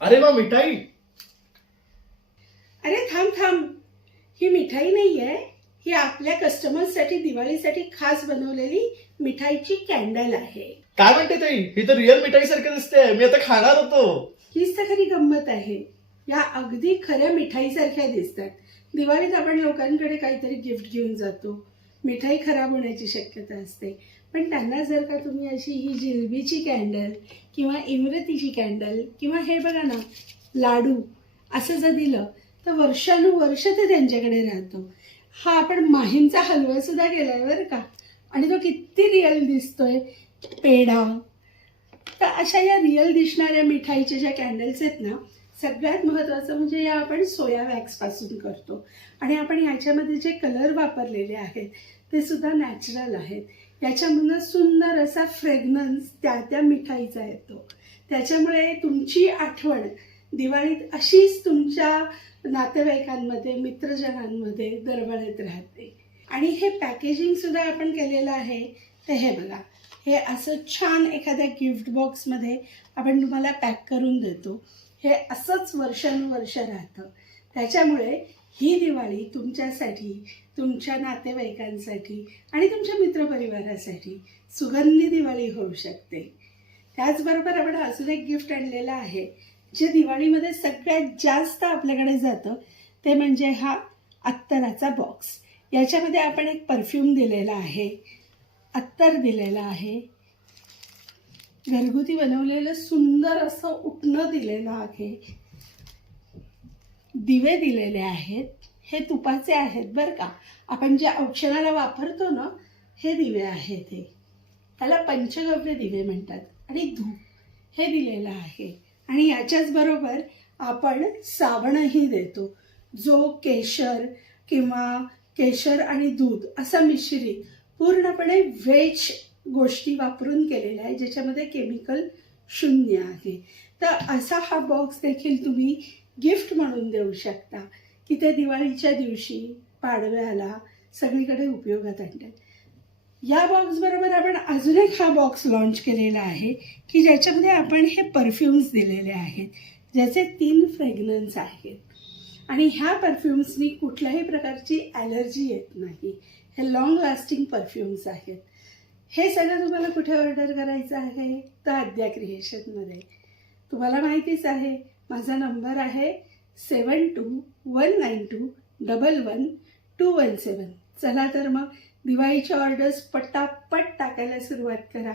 अरे वा, मिठाई. अरे थांब थांब, ही मिठाई नाहीये, ही आपल्या कस्टमर्ससाठी दिवाळीसाठी खास बनवलेली मिठाईची कॅन्डल आहे. काय म्हणते ताई, ही तर रिअल मिठाई सारखी दिसते. मी आता खाणार होतो. हीच तर खरी गंमत आहे. या अगदी खऱ्या मिठाईसारख्या दिसतात. दिवाळीत आपण लोकांकडे काहीतरी गिफ्ट घेऊन जातो, मिठाई खराब होण्याची शक्यता असते, पण त्यांना जर का तुम्ही अशी ही जिलबीची कॅन्डल किंवा इमरतीची कॅन्डल किंवा हे बघा ना लाडू असं जर दिलं तर वर्षानुवर्ष ते त्यांच्याकडे राहतो. हा आपण माहीमचा हलवा सुद्धा केलाय बरं का, आणि तो किती रिअल दिसतोय. पेढा. तर अशा या रिअल दिसणाऱ्या मिठाईच्या ज्या कॅन्डल्स आहेत ना, सगळ्यात महत्त्वाचं म्हणजे या आपण सोया वॅक्सपासून करतो, आणि आपण याच्यामध्ये जे कलर वापरलेले आहेत ते सुद्धा नॅचरल आहेत. याच्यामधून सुंदर असा फ्रेग्रन्स त्या मिठाईचा येतो. त्याच्यामुळे तुमची आठवण दिवाळीत अशीच तुमच्या नातेवाईकांमध्ये मित्रजनांमध्ये दरवळत राहते. आणि हे पॅकेजिंग सुद्धा आपण केलेलं आहे. तर हे बघा, हे असं छान एखाद्या गिफ्ट बॉक्समध्ये आपण तुम्हाला पॅक करून देतो. हे असंच वर्षानुवर्ष राहतं. त्याच्यामुळे ही दिवाळी तुमच्यासाठी, तुमच्या नातेवाईकांसाठी आणि तुमच्या मित्रपरिवारासाठी सुगंधी दिवाळी होऊ शकते. त्याचबरोबर आपण अजून एक गिफ्ट आणलेलं आहे, जे दिवाळीमध्ये सगळ्यात जास्त आपल्याकडे जातं, ते म्हणजे हा अत्तराचा बॉक्स. याच्यामध्ये आपण एक परफ्यूम दिलेला आहे, अत्तर दिलेलं आहे, घरगुती बनवलेलं सुंदर असं उटणं दिलेलं आहे, दिवे दिलेले आहेत. हे तुपाचे आहेत बरं का, आपण जे औक्षणाला वापरतो ना, हे दिवे आहेत. हे त्याला पंचगव्य दिवे म्हणतात. आणि धूप हे दिलेलं आहे. आणि याच्याच बरोबर आपण साबणही देतो, जो केशर किंवा केशर आणि दूध असा मिश्रित पूर्णपणे व्हेज गोष्टी वापरून केलेल्या आहे, ज्याच्यामध्ये केमिकल शून्य आहे. तर असा हा बॉक्स देखील तुम्ही गिफ्ट म्हणून देऊ शकता, की ते दिवाळीच्या दिवशी पाडव्याला सगळीकडे उपयोगात आणतात. या बॉक्स बरोबर आपण अजून एक हा बॉक्स लॉन्च केलेला आहे, की ज्याच्यामध्ये आपण हे परफ्युम्स दिलेले आहेत, ज्याचे 3 फ्रेग्रन्स आहेत. आणि ह्या परफ्युम्सनी कुठल्याही प्रकारची ॲलर्जी येत नाही. हे लॉंग लास्टिंग परफ्युम्स आहेत. हे सगळं तुम्हाला कुठे ऑर्डर करायचं आहे, तर आद्या क्रिएशनमध्ये. तुम्हाला माहितीच आहे, माझा नंबर आहे 7219211217. चला तर मग दिवाळीच्या ऑर्डर्स पटापट टाकायला सुरुवात करा.